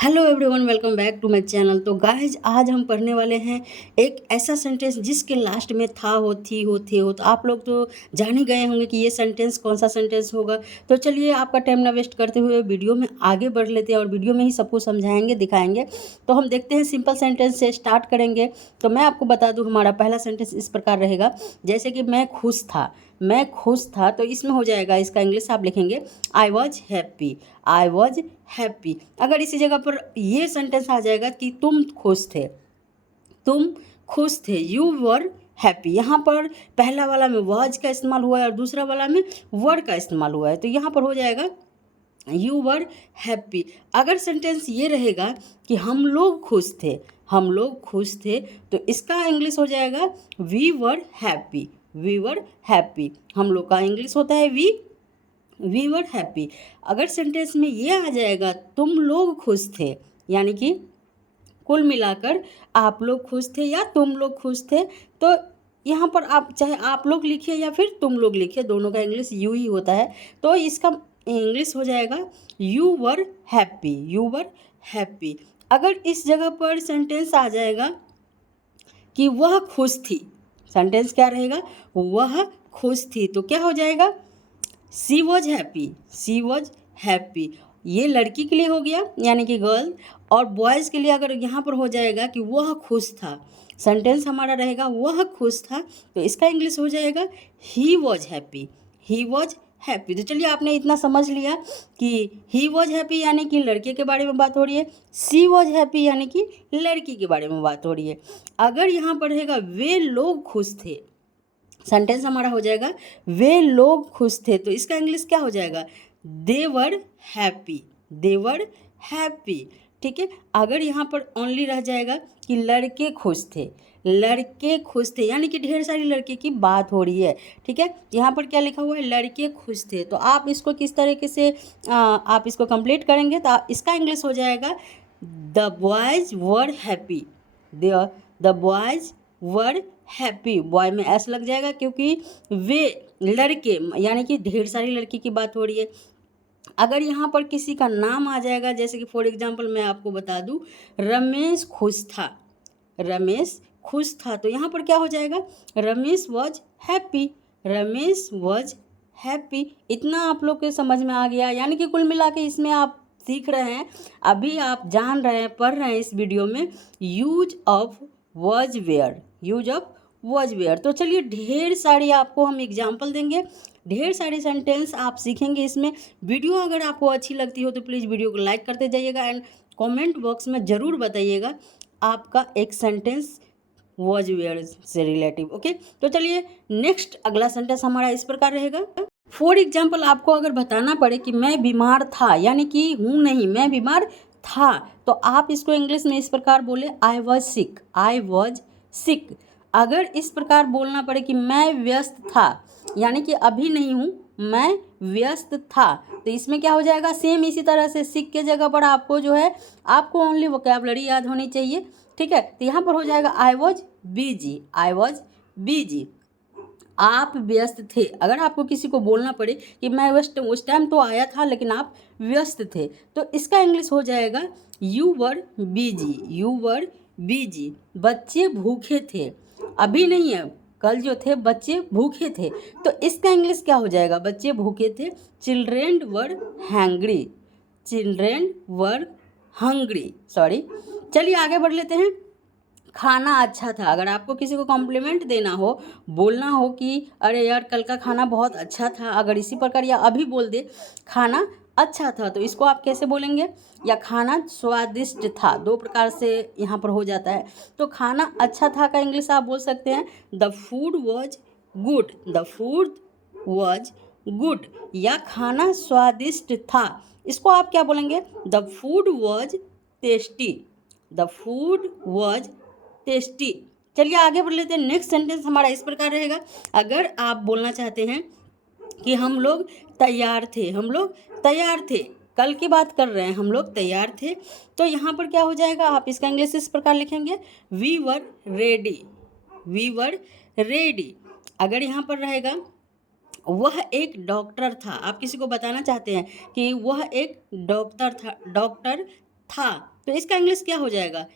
Hello everyone, welcome back to my channel. तो guys आज हम पढ़ने वाले हैं एक ऐसा सेंटेंस जिसके लास्ट में था हो थी हो थे हो। तो आप लोग तो जान ही गए होंगे कि ये सेंटेंस कौन सा सेंटेंस होगा। तो चलिए आपका टाइम ना वेस्ट करते हुए वीडियो में आगे बढ़ लेते हैं और वीडियो में ही सबको समझाएंगे दिखाएंगे। तो हम देखते हैं, सिंपल सेंटेंस से स्टार्ट करेंगे। तो मैं आपको बता दूँ, हमारा पहला सेंटेंस इस प्रकार रहेगा, जैसे कि मैं खुश था। मैं खुश था तो इसमें हो जाएगा, इसका इंग्लिश आप लिखेंगे I was happy. I was happy. अगर इसी जगह पर ये सेंटेंस आ जाएगा कि तुम खुश थे, तुम खुश थे, यू वर हैप्पी। यहाँ पर पहला वाला में वॉज का इस्तेमाल हुआ है और दूसरा वाला में वर का इस्तेमाल हुआ है, तो यहाँ पर हो जाएगा यू वर हैप्पी। अगर सेंटेंस ये रहेगा कि हम लोग खुश थे, हम लोग खुश थे, तो इसका इंग्लिश हो जाएगा we were happy. We were happy, हम लोग का इंग्लिश होता है वी वर हैप्पी। अगर सेंटेंस में ये आ जाएगा तुम लोग खुश थे, यानी कि कुल मिलाकर आप लोग खुश थे या तुम लोग खुश थे, तो यहाँ पर आप चाहे आप लोग लिखिए या फिर तुम लोग लिखिए, दोनों का इंग्लिश यू ही होता है। तो इसका इंग्लिश हो जाएगा you were happy. You were happy. अगर इस जगह पर सेंटेंस आ जाएगा कि वह खुश थी, सेंटेंस क्या रहेगा, वह खुश थी, तो क्या हो जाएगा, she was happy. She was happy. ये लड़की के लिए हो गया, यानी कि गर्ल। और बॉयज़ के लिए अगर यहाँ पर हो जाएगा कि वह खुश था, सेंटेंस हमारा रहेगा वह खुश था, तो इसका इंग्लिश हो जाएगा he was happy. He was happy. तो चलिए आपने इतना समझ लिया कि ही वॉज हैप्पी यानी कि लड़के के बारे में बात हो रही है, सी वॉज हैप्पी यानी कि लड़की के बारे में बात हो रही है। अगर यहाँ पर रहेगा वे लोग खुश थे, सेंटेंस हमारा हो जाएगा वे लोग खुश थे, तो इसका इंग्लिश क्या हो जाएगा, दे were happy. They were happy. ठीक है। अगर यहाँ पर ओनली रह जाएगा कि लड़के खुश थे, लड़के खुश थे, यानी कि ढेर सारी लड़के की बात हो रही है। ठीक है। यहाँ पर क्या लिखा हुआ है, लड़के खुश थे। तो आप इसको किस तरीके से आप इसको कंप्लीट करेंगे, तो इसका इंग्लिश हो जाएगा the boys were happy. The boys were happy. Boy में एस लग जाएगा क्योंकि वे लड़के, यानी कि ढेर सारी लड़की की बात हो रही है। अगर यहाँ पर किसी का नाम आ जाएगा, जैसे कि फॉर एग्जांपल मैं आपको बता दूं, रमेश खुश था। रमेश खुश था, तो यहाँ पर क्या हो जाएगा, Ramesh was happy. Ramesh was happy. इतना आप लोग के समझ में आ गया, यानी कि कुल मिला के इसमें आप सीख रहे हैं, अभी आप जान रहे हैं, पढ़ रहे हैं इस वीडियो में use of was were. Use of was were. तो चलिए ढेर सारी आपको हम एग्जाम्पल देंगे, ढेर सारे सेंटेंस आप सीखेंगे इसमें। वीडियो अगर आपको अच्छी लगती हो तो प्लीज़ वीडियो को लाइक करते जाइएगा एंड कमेंट बॉक्स में ज़रूर बताइएगा आपका एक सेंटेंस वॉज वेयर से रिलेटिव। ओके। तो चलिए नेक्स्ट अगला सेंटेंस हमारा इस प्रकार रहेगा। फॉर एग्जाम्पल आपको अगर बताना पड़े कि मैं बीमार था, यानी कि हूँ नहीं, मैं बीमार था, तो आप इसको इंग्लिश में इस प्रकार बोले I was sick. I was sick. अगर इस प्रकार बोलना पड़े कि मैं व्यस्त था, यानी कि अभी नहीं हूँ, मैं व्यस्त था, तो इसमें क्या हो जाएगा, सेम इसी तरह से सिक के जगह पर आपको जो है, आपको ओनली वोकैबुलरी याद होनी चाहिए। ठीक है। तो यहाँ पर हो जाएगा I was busy. I was busy. आप व्यस्त थे। अगर आपको किसी को बोलना पड़े कि मैं उस टाइम तो आया था लेकिन आप व्यस्त थे, तो इसका इंग्लिश हो जाएगा you were busy. You were busy. बच्चे भूखे थे, अभी नहीं है, कल जो थे बच्चे भूखे थे, तो इसका इंग्लिश क्या हो जाएगा, बच्चे भूखे थे, चिल्ड्रेन वर हैंग्री। चिल्ड्रेन वर हंग्री, सॉरी। चलिए आगे बढ़ लेते हैं। खाना अच्छा था। अगर आपको किसी को कॉम्प्लीमेंट देना हो, बोलना हो कि अरे यार कल का खाना बहुत अच्छा था, अगर इसी प्रकार या अभी बोल दे खाना अच्छा था, तो इसको आप कैसे बोलेंगे, या खाना स्वादिष्ट था, दो प्रकार से यहाँ पर हो जाता है। तो खाना अच्छा था का इंग्लिश आप बोल सकते हैं the food was good. The food was good. या खाना स्वादिष्ट था, इसको आप क्या बोलेंगे, the food was tasty. The food was tasty. चलिए आगे बढ़ लेते हैं। नेक्स्ट सेंटेंस हमारा इस प्रकार रहेगा, अगर आप बोलना चाहते हैं कि हम लोग तैयार थे, हम लोग तैयार थे, कल की बात कर रहे हैं, हम लोग तैयार थे, तो यहाँ पर क्या हो जाएगा, आप इसका इंग्लिश इस प्रकार लिखेंगे we were ready. We were ready. अगर यहाँ पर रहेगा वह एक डॉक्टर था, आप किसी को बताना चाहते हैं कि वह एक डॉक्टर था, डॉक्टर था, तो इसका इंग्लिश क्या हो जाएगा?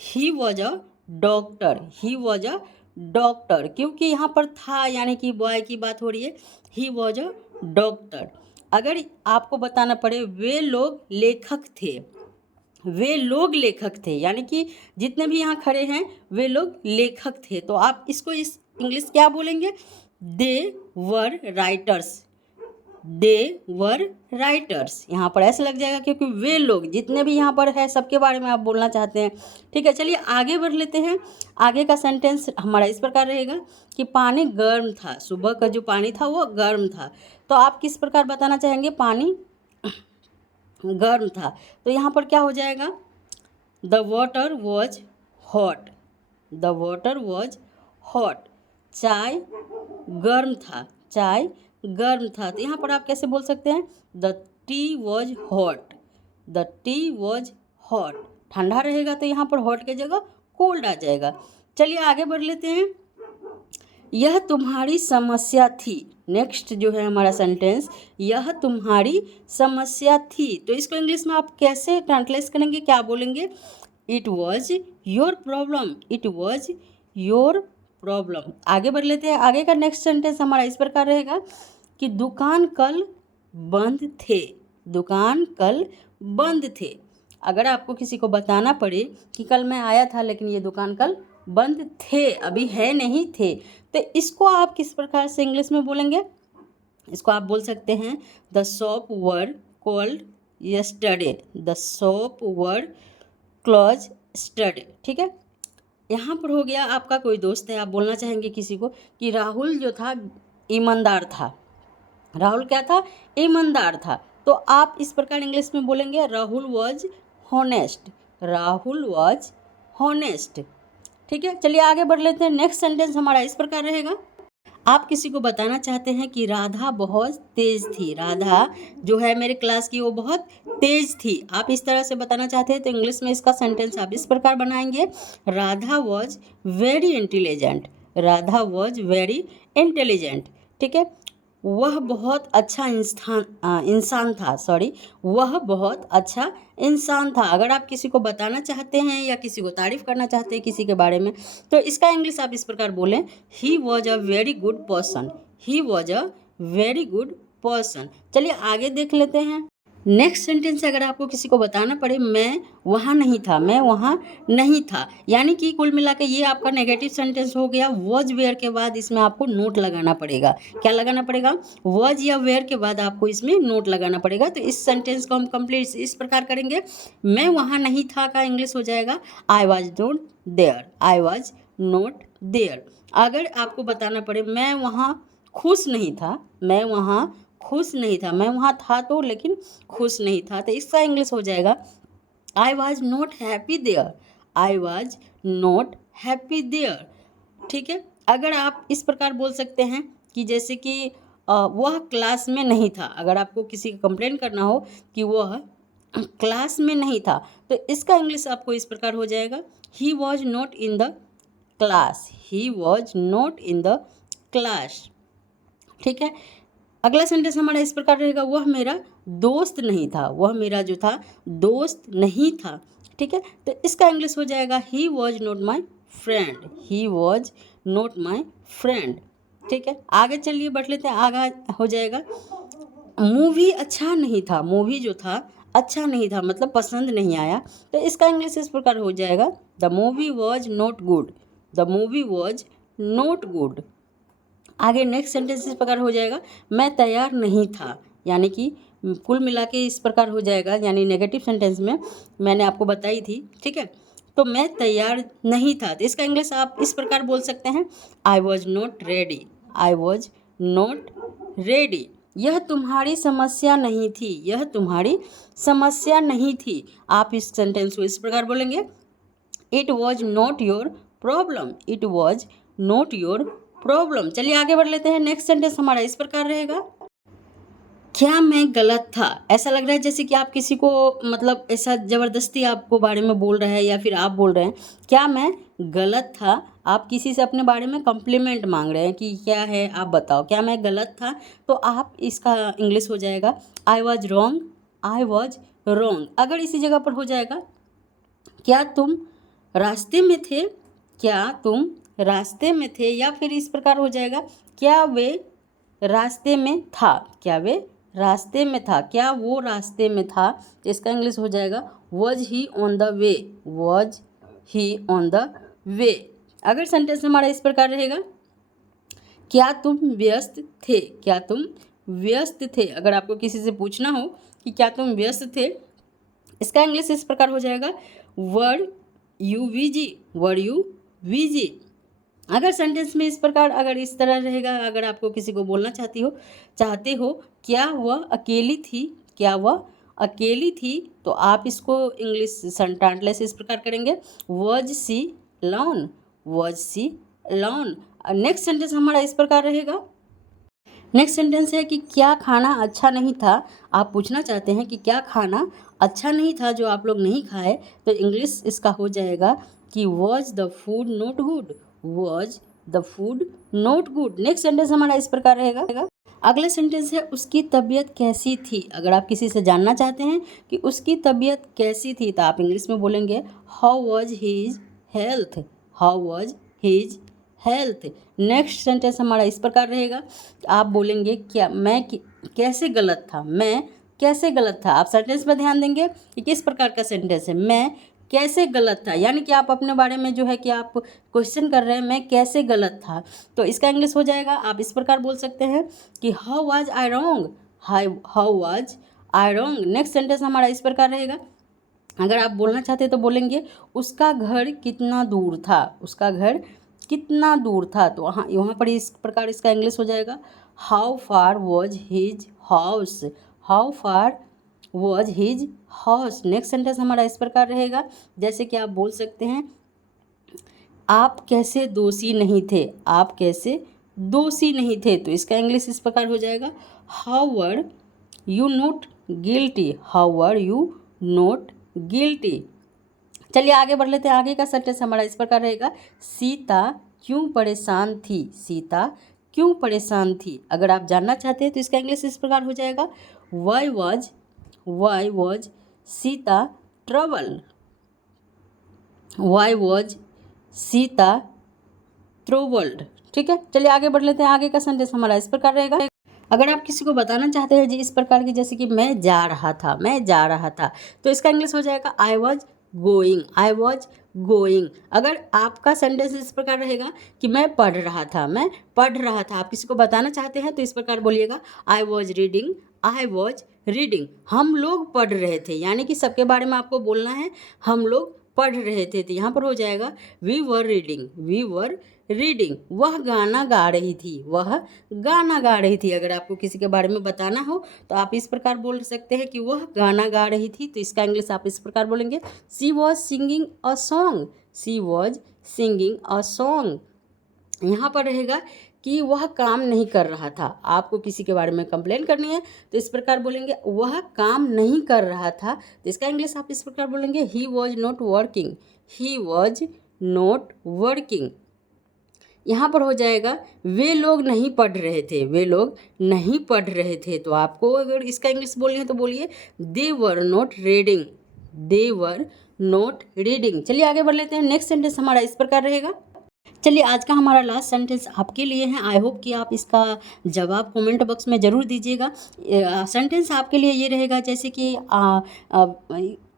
He was a doctor, he was a doctor, क्योंकि यहाँ पर था यानी कि बॉय की बात हो रही है, ही वॉज अ डॉक्टर। अगर आपको बताना पड़े वे लोग लेखक थे, वे लोग लेखक थे, यानी कि जितने भी यहाँ खड़े हैं वे लोग लेखक थे, तो आप इसको इस इंग्लिश क्या बोलेंगे? दे वर राइटर्स, दे वर राइटर्स। यहाँ पर ऐसे लग जाएगा क्योंकि वे लोग जितने भी यहाँ पर है सबके बारे में आप बोलना चाहते हैं। ठीक है, चलिए आगे बढ़ लेते हैं। आगे का सेंटेंस हमारा इस प्रकार रहेगा कि पानी गर्म था, सुबह का जो पानी था वो गर्म था, तो आप किस प्रकार बताना चाहेंगे? पानी गर्म था, तो यहाँ पर क्या हो जाएगा? The water was hot, the water was hot, चाय गर्म था, चाय गर्म था, तो यहाँ पर आप कैसे बोल सकते हैं? The T was hot, the T was hot, ठंडा रहेगा तो यहाँ पर हॉट की जगह कोल्ड आ जाएगा। चलिए आगे बढ़ लेते हैं। यह तुम्हारी समस्या थी, नेक्स्ट जो है हमारा सेंटेंस, यह तुम्हारी समस्या थी, तो इसको इंग्लिश में आप कैसे ट्रांसलेट करेंगे, क्या बोलेंगे? It was your problem, it was your problem. आगे बढ़ लेते हैं। आगे का नेक्स्ट सेंटेंस हमारा इस प्रकार रहेगा कि दुकान कल बंद थे, दुकान कल बंद थे। अगर आपको किसी को बताना पड़े कि कल मैं आया था लेकिन ये दुकान कल बंद थे, अभी है नहीं थे, तो इसको आप किस प्रकार से इंग्लिश में बोलेंगे? इसको आप बोल सकते हैं the shop were cold yesterday, the shop were close स्टडे। ठीक है, यहाँ पर हो गया आपका कोई दोस्त है, आप बोलना चाहेंगे किसी को कि राहुल जो था ईमानदार था, राहुल क्या था? ईमानदार था, तो आप इस प्रकार इंग्लिश में बोलेंगे Rahul was honest, Rahul was honest. ठीक है, चलिए आगे बढ़ लेते हैं। नेक्स्ट सेंटेंस हमारा इस प्रकार रहेगा, आप किसी को बताना चाहते हैं कि राधा बहुत तेज थी, राधा जो है मेरे क्लास की वो बहुत तेज थी, आप इस तरह से बताना चाहते हैं, तो इंग्लिश में इसका सेंटेंस आप इस प्रकार बनाएंगे, Radha was very intelligent, Radha was very intelligent. ठीक है, वह बहुत अच्छा इंसान था, सॉरी, वह बहुत अच्छा इंसान था। अगर आप किसी को बताना चाहते हैं या किसी को तारीफ करना चाहते हैं किसी के बारे में, तो इसका इंग्लिश आप इस प्रकार बोलें, he was a very good person, he was a very good person. चलिए आगे देख लेते हैं। नेक्स्ट सेंटेंस अगर आपको किसी को बताना पड़े मैं वहाँ नहीं था, मैं वहाँ नहीं था, यानी कि कुल मिला के ये आपका नेगेटिव सेंटेंस हो गया। वॉज वेयर के बाद इसमें आपको नोट लगाना पड़ेगा, क्या लगाना पड़ेगा? वॉज या वेयर के बाद आपको इसमें नोट लगाना पड़ेगा। तो इस सेंटेंस को हम कंप्लीट इस प्रकार करेंगे, मैं वहाँ नहीं था का इंग्लिश हो जाएगा I was not there, I was not there. अगर आपको बताना पड़े मैं वहाँ खुश नहीं था, मैं वहाँ खुश नहीं था, मैं वहाँ था तो लेकिन खुश नहीं था, तो इसका इंग्लिश हो जाएगा I was not happy there, I was not happy there. ठीक है, अगर आप इस प्रकार बोल सकते हैं कि जैसे कि वह क्लास में नहीं था, अगर आपको किसी का कंप्लेन करना हो कि वह क्लास में नहीं था, तो इसका इंग्लिश आपको इस प्रकार हो जाएगा he was not in the class, he was not in the class. ठीक है, अगला सेंटेंस हमारा इस प्रकार रहेगा, वह मेरा दोस्त नहीं था, वह मेरा जो था दोस्त नहीं था। ठीक है, तो इसका इंग्लिश हो जाएगा he was not my friend, he was not my friend. ठीक है, आगे चलिए बढ़ लेते हैं। आगे हो जाएगा मूवी अच्छा नहीं था, मूवी जो था अच्छा नहीं था मतलब पसंद नहीं आया, तो इसका इंग्लिश इस प्रकार हो जाएगा the movie was not good, the movie was not good. आगे नेक्स्ट सेंटेंस इस प्रकार हो जाएगा, मैं तैयार नहीं था, यानी कि कुल मिला के इस प्रकार हो जाएगा, यानी नेगेटिव सेंटेंस में मैंने आपको बताई थी। ठीक है, तो मैं तैयार नहीं था, तो इसका इंग्लिश आप इस प्रकार बोल सकते हैं आई was not ready, I was not ready. यह तुम्हारी समस्या नहीं थी, यह तुम्हारी समस्या नहीं थी, आप इस सेंटेंस को इस प्रकार बोलेंगे it was not your problem, it was not your problem. चलिए आगे बढ़ लेते हैं। नेक्स्ट सेंटेंस हमारा इस प्रकार रहेगा, क्या मैं गलत था? ऐसा लग रहा है जैसे कि आप किसी को मतलब ऐसा ज़बरदस्ती आपको बारे में बोल रहा है या फिर आप बोल रहे हैं क्या मैं गलत था, आप किसी से अपने बारे में कम्प्लीमेंट मांग रहे हैं कि क्या है आप बताओ क्या मैं गलत था, तो आप इसका इंग्लिश हो जाएगा I was wrong, I was wrong. अगर इसी जगह पर हो जाएगा क्या तुम रास्ते में थे, क्या तुम रास्ते में थे, या फिर इस प्रकार हो जाएगा क्या वे रास्ते में था, क्या वे रास्ते में था, क्या वो रास्ते में था। तो इसका इंग्लिश हो जाएगा was he on the way, was he on the way. अगर सेंटेंस हमारा इस प्रकार रहेगा क्या तुम व्यस्त थे, क्या तुम व्यस्त थे। अगर आपको किसी से पूछना हो कि क्या तुम व्यस्त थे, इसका इंग्लिश इस प्रकार हो जाएगा were you busy, were you busy. अगर सेंटेंस में इस प्रकार अगर इस तरह रहेगा, अगर आपको किसी को बोलना चाहते हो क्या वह अकेली थी, क्या वह अकेली थी, तो आप इसको इंग्लिश ट्रांसलेशन इस प्रकार करेंगे was she alone, was she alone. Next sentence हमारा इस प्रकार रहेगा, नेक्स्ट सेंटेंस है कि क्या खाना अच्छा नहीं था। आप पूछना चाहते हैं कि क्या खाना अच्छा नहीं था जो आप लोग नहीं खाए, तो इंग्लिश इसका हो जाएगा कि was the food not good, was the food not good. Next sentence हमारा इस प्रकार रहेगा, अगला सेंटेंस है उसकी तबीयत कैसी थी। अगर आप किसी से जानना चाहते हैं कि उसकी तबीयत कैसी थी, तो आप इंग्लिश में बोलेंगे how was his health, how was his health. Next sentence हमारा इस प्रकार रहेगा, आप बोलेंगे क्या मैं कैसे गलत था, मैं कैसे गलत था। आप सेंटेंस पर ध्यान देंगे कि किस प्रकार का सेंटेंस है, मैं कैसे गलत था, यानी कि आप अपने बारे में जो है कि आप क्वेश्चन कर रहे हैं मैं कैसे गलत था। तो इसका इंग्लिश हो जाएगा, आप इस प्रकार बोल सकते हैं कि how was I wrong, how was I wrong. Next sentence हमारा इस प्रकार रहेगा, अगर आप बोलना चाहते हैं तो बोलेंगे उसका घर कितना दूर था, उसका घर कितना दूर था। तो यहाँ पर इस प्रकार इसका इंग्लिश हो जाएगा how far was his house, how far was his house. Next sentence हमारा इस प्रकार रहेगा, जैसे कि आप बोल सकते हैं आप कैसे दोषी नहीं थे, आप कैसे दोषी नहीं थे। तो इसका इंग्लिश इस प्रकार हो जाएगा how were you not guilty, how were you not guilty. चलिए आगे बढ़ लेते हैं, आगे का सेंटेंस हमारा इस प्रकार रहेगा सीता क्यों परेशान थी, सीता क्यों परेशान थी। अगर आप जानना चाहते हैं तो इसका इंग्लिश इस प्रकार हो जाएगा why was Sita trouble, why was Sita troubled. ठीक है, चलिए आगे बढ़ लेते हैं, आगे का सेंटेंस हमारा इस प्रकार रहेगा, अगर आप किसी को बताना चाहते हैं जी इस प्रकार की, जैसे कि मैं जा रहा था, मैं जा रहा था, तो इसका इंग्लिश हो जाएगा I was going, I was going. अगर आपका सेंटेंस इस प्रकार रहेगा कि मैं पढ़ रहा था, मैं पढ़ रहा था, आप किसी को बताना चाहते हैं तो इस प्रकार बोलिएगा I was reading, I was reading. हम लोग पढ़ रहे थे, यानी कि सबके बारे में आपको बोलना है हम लोग पढ़ रहे थे, तो यहाँ पर हो जाएगा we were reading, we were reading. वह गाना गा रही थी, वह गाना गा रही थी। अगर आपको किसी के बारे में बताना हो तो आप इस प्रकार बोल सकते हैं कि वह गाना गा रही थी, तो इसका इंग्लिश आप इस प्रकार बोलेंगे she was singing a song, she was singing a song. यहाँ पर रहेगा कि वह काम नहीं कर रहा था, आपको किसी के बारे में कंप्लेन करनी है तो इस प्रकार बोलेंगे वह काम नहीं कर रहा था, तो इसका इंग्लिश आप इस प्रकार बोलेंगे he was not working, he was not working. यहाँ पर हो जाएगा वे लोग नहीं पढ़ रहे थे, वे लोग नहीं पढ़ रहे थे, तो आपको अगर इसका इंग्लिश बोलनी है तो बोलिए they were not reading, they were not reading. चलिए आगे बढ़ लेते हैं, नेक्स्ट सेंटेंस हमारा इस प्रकार रहेगा। चलिए आज का हमारा लास्ट सेंटेंस आपके लिए है, आई होप कि आप इसका जवाब कमेंट बॉक्स में ज़रूर दीजिएगा। सेंटेंस आपके लिए ये रहेगा जैसे कि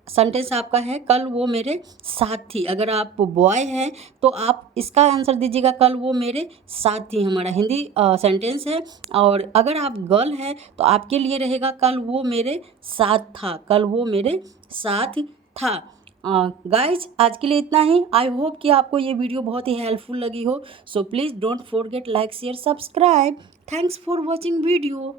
सेंटेंस आपका है कल वो मेरे साथ थी। अगर आप बॉय हैं तो आप इसका आंसर दीजिएगा कल वो मेरे साथ थी, हमारा हिंदी सेंटेंस है। और अगर आप गर्ल हैं तो आपके लिए रहेगा कल वो मेरे साथ था, कल वो मेरे साथ था। गाइज आज के लिए इतना ही। आई होप कि आपको ये वीडियो बहुत ही हेल्पफुल लगी हो। So please don't forget like share subscribe. Thanks for watching video.